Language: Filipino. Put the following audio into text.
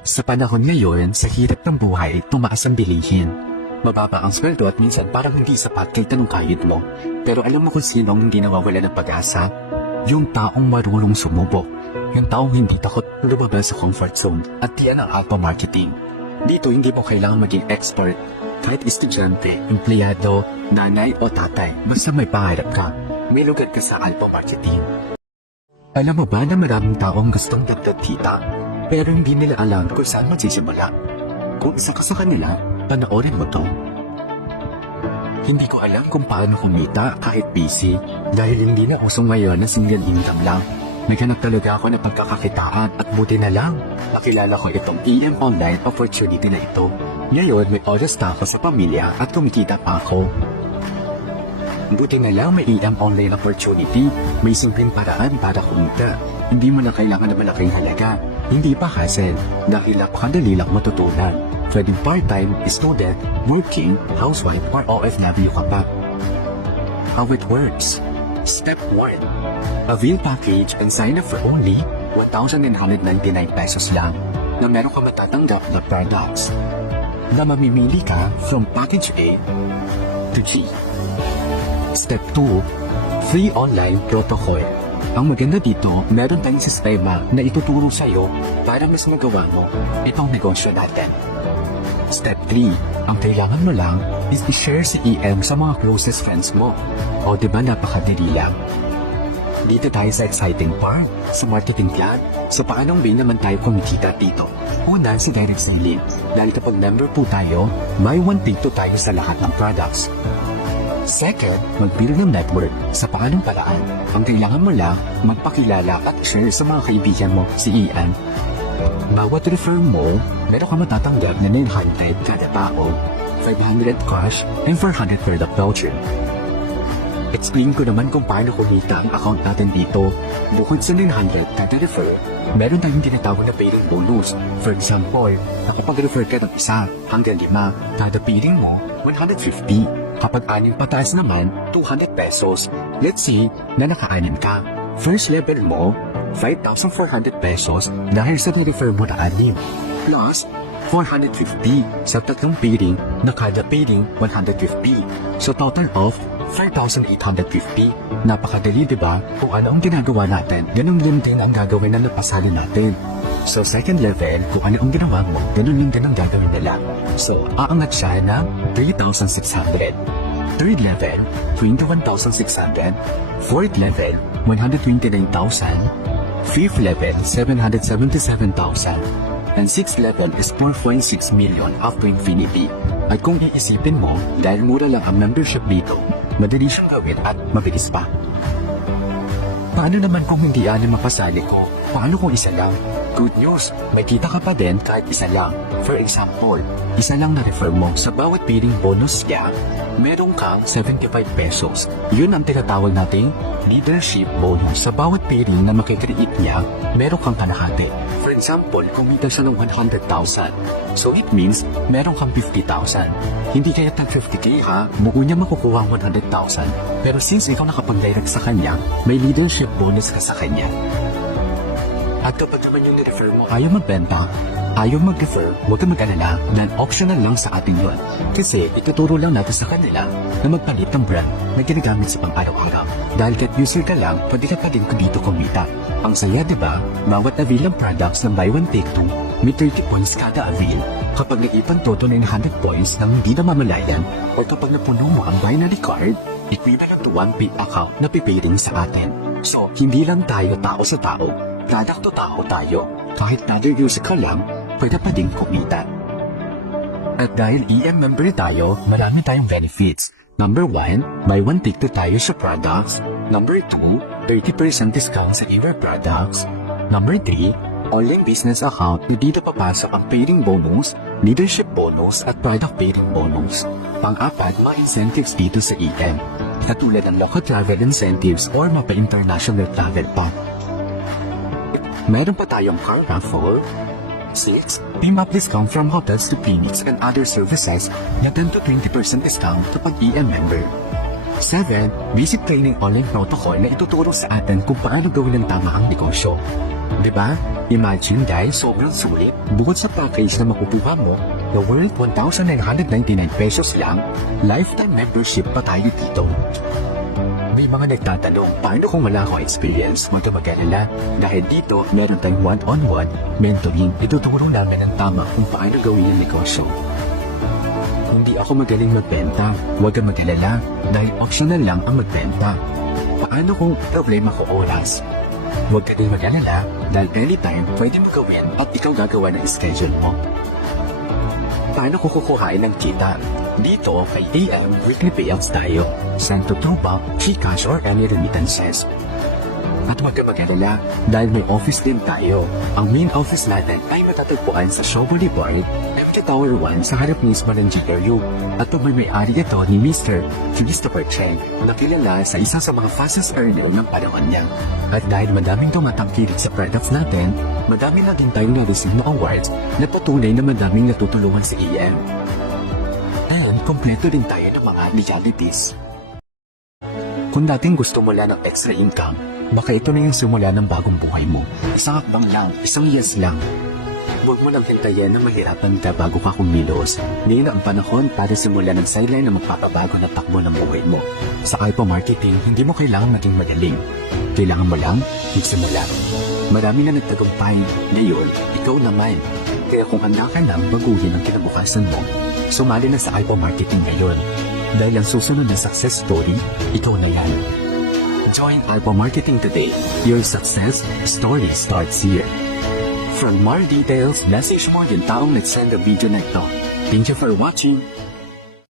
Sa panahon ngayon, sa hirap ng buhay, tumaas ang bilihin. Mababa ang sweldo at minsan parang hindi sapat kahit anong kahit mo. Pero alam mo kung sino ang hindi nawawala ng pag-asa? Yung taong marunong sumubok. Yung taong hindi takot lumabas sa comfort zone. At yan ang Alpha Marketing. Dito hindi mo kailangan maging expert. Kahit estudyante, empleyado, nanay o tatay, basta may pangarap ka, may lugar ka sa Alpha Marketing. Alam mo ba na maraming taong gustong dagdag kita, pero hindi nila alam kung saan magsisimula? Kung isa ka sa kanila, panoorin mo to. Hindi ko alam kung paano kumita kahit busy, dahil hindi na usong ngayon na single income lang. Naghanap talaga ako ng pagkakakitaan at buti na lang, nakilala ko itong EM Online opportunity na ito. Ngayon may oras na ako sa pamilya at kumikita pa ako. Buti na lang may EM Online opportunity, may simpleng paraan para kumita. Hindi mo na kailangan ng malaking halaga, hindi pa hassle, dahil napakadali lang matutunan. Pwedeng part-time, student, working, housewife, or OFW ka pa. How it works? Step 1. Avail package and sign up for only 1,999 pesos lang na meron ka matatanggap na products na mamimili ka from package A to G. Step 2. Free online protocol. Ang maganda dito, meron tayong sistema na ituturo sa'yo para mas magawa mo itong negosyo natin. Step 3. Ang kailangan mo lang is i-share si EM sa mga closest friends mo. O diba napakadali lang? Dito tayo sa exciting part, sa marketing plan, sa paanong way naman tayo kumikita dito. Una, si direct selling. Dahil kapag member po tayo, may 1 take 2 tayo sa lahat ng products. Second, mag-build ng network. Sa paanong paraan? Ang kailangan mo lang, magpakilala at share sa mga kaibigan mo si EM. Bawat refer mo, meron ka matatanggap na 900 kada tao, 500 cash, and 400 product voucher. Explain ko naman kung paano kumita ang account natin dito. Bukod sa 900 kada refer, meron tayong tinatawag na pairing bonus. For example, nakapag-refer ka ng 1 hanggang 5, kada pairing mo, 150. Kapag 6 pataas naman, 200 pesos. Let's say na naka-6 ka. First level mo, 5,400 pesos dahil sa refer mo na 6. Plus, 450 sa 3 pairing na kada pairing 150. So total of 5,850. Napakadali diba? Kung ano ang ginagawa natin, ganun din ang gagawin na napasali natin. So second level, kung ano ang ginawa mo, ganun din ang gagawin nila. So aangat siya na 3,600. Third level, 21,600. Fourth level, 129,000. Fifth level, 777,000. And sixth level is 4.6 million up to infinity. At kung iisipin mo, dahil mura lang ang membership dito, madali siyang gawin at mabilis pa. Paano naman kung hindi anim mapasali ko? Paano kung isa lang? Good news, may kita ka pa din kahit isa lang. For example, isa lang na refer mo sa bawat pairing bonus niya, meron kang 75 pesos. Yun ang tinatawag nating leadership bonus. Sa bawat pairing na makikreate niya, meron kang kalahati. For example, kumita siya ng 100,000. So it means, meron kang 50,000. Hindi kaya tag 50k ha, buo niya makukuha ang 100,000. Pero since ikaw nakapag-direct sa kanya, may leadership bonus ka sa kanya. At kapag naman yung ni-refer mo ayaw magbenta, ayaw mag-refer, huwag ka mag-alala dahil optional lang sa atin yun. Kasi ituturo lang natin sa kanila na magpalit ng brand na ginagamit sa pang-araw-araw. Dahil kahit user ka lang, pwede ka pa din dito kumita. Ang saya diba? Bawat avail ng products ng buy one take 2, may 30 points kada avail. Kapag nag-ipan toto ng 100 points nang hindi na mamalayan, o kapag napuno mo ang binary card, equivalent to 1 paid account na pipairing sa atin. So, hindi lang tayo tao sa tao, product to tao tayo. Kahit other user ka lang, pwede pa din kumita. At dahil EM member tayo, marami tayong benefits. Number 1, buy one take 2 tayo sa products. Number 2, 30% discount sa eWare products. Number 3, online business account na dito papasok ang pairing bonus, leadership bonus at product pairing bonus. Pang-apat, mga incentives dito sa EM. Katulad ng local travel incentives or mapa-international travel pa. Meron pa tayong car raffle. 6. PMAP discount from hotels to clinics and other services na 10 to 20% discount kapag EM member. 7. Basic training online protocol na ituturo sa atin kung paano gawin ng tama ang negosyo. Diba? Imagine guys, sobrang sulit. Bukod sa package na makukuha mo, the worth 1,999 pesos lang, lifetime membership pa tayo dito. May mga nagtatanong, paano kung wala akong experience? Huwag ka mag-alala. Dahil dito, meron tayong one-on-one mentoring. Ituturo namin ang tama kung paano gawin ang negosyo. Hindi ako magaling magbenta. Huwag ka mag-alala. Dahil optional lang ang magbenta. Paano kung problema ko oras? Huwag ka din mag-alala. Dahil anytime, pwede mo gawin at ikaw gagawa ng schedule mo. Paano ko kukuhain ng kita? Dito, kay AM, weekly payouts tayo. Send to Truebank, GCash, or any remittances. At huwag ka mag-alala, dahil may office din tayo. Ang main office natin ay matatagpuan sa Shaw Boulevard, MK Tower 1 sa harap mismo ng GRU. At may-ari ito ni Mr. Christopher Cheng, na kilala sa isa sa mga fastest earner ng panahon niya. At dahil madaming tumatangkilik sa products natin, madami na din tayong na-receive na awards na patunay na madaming natutulungan sa EM. And kompleto din tayo ng mga legalities. Kung dating gusto mo lang ng extra income, baka ito na yung simula ng bagong buhay mo. Isang hakbang lang, isang yes lang. Huwag mo nang hintayin na mahirapan ka bago ka kumilos. Ngayon ang panahon para simulan ng sideline na magpapabago na takbo ng buhay mo. Sa Alpha Marketing, hindi mo kailangan maging magaling. Kailangan mo lang magsimula. Marami na nagtagumpay. Ngayon, ikaw naman. Kaya kung handa ka nang baguhin ang kinabukasan mo, sumali na sa Alpha Marketing ngayon. Dahil ang susunod na success story, ikaw na yan. Join Alpha Marketing today. Your success story starts here. For more details, message mo yung taong nag-send ang video na ito. Thank you for watching.